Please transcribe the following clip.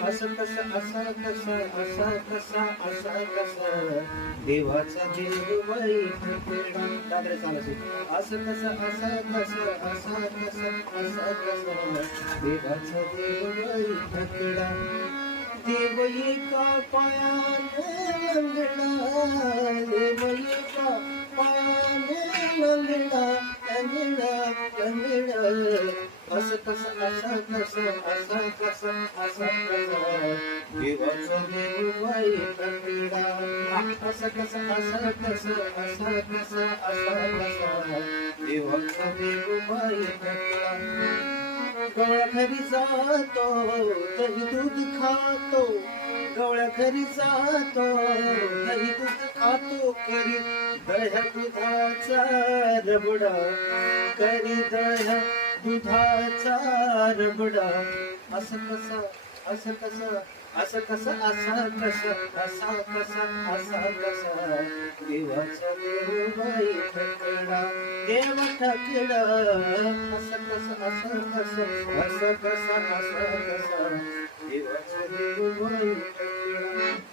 असं कसं असा कसा असा कसा असा कसा देवाचा देवबाई ठकेडा दादरे चालायचे असं कसं असा कसा असा कसा असा कसा देवाचा देवबाई ठकेडा देव एका पायाने लंगडा देव एका पायाने लंगडा लंगडा लंगडा असं कसं असा कसं असा कसं असा कसा देवाचा देवबाई ठकेडा असं कसं असा कसं असा कसं असा कसा देवाचा देवबाई ठकेडा गवळ्या घरी जातो दही दूध खातो गवळ्या घरी जातो दही दूध खातो करी दह्या दुधाचा रबडा करी दह्या दुधाचा रबडा असं कसं असं कसं असं कसं असा कसं असा कसा असा कसा देवाचा देवबाई ठकेडा देव ठकेडा असं कसं असं कसं असं कसं असं कसं देवाचा देवबाई ठकेडा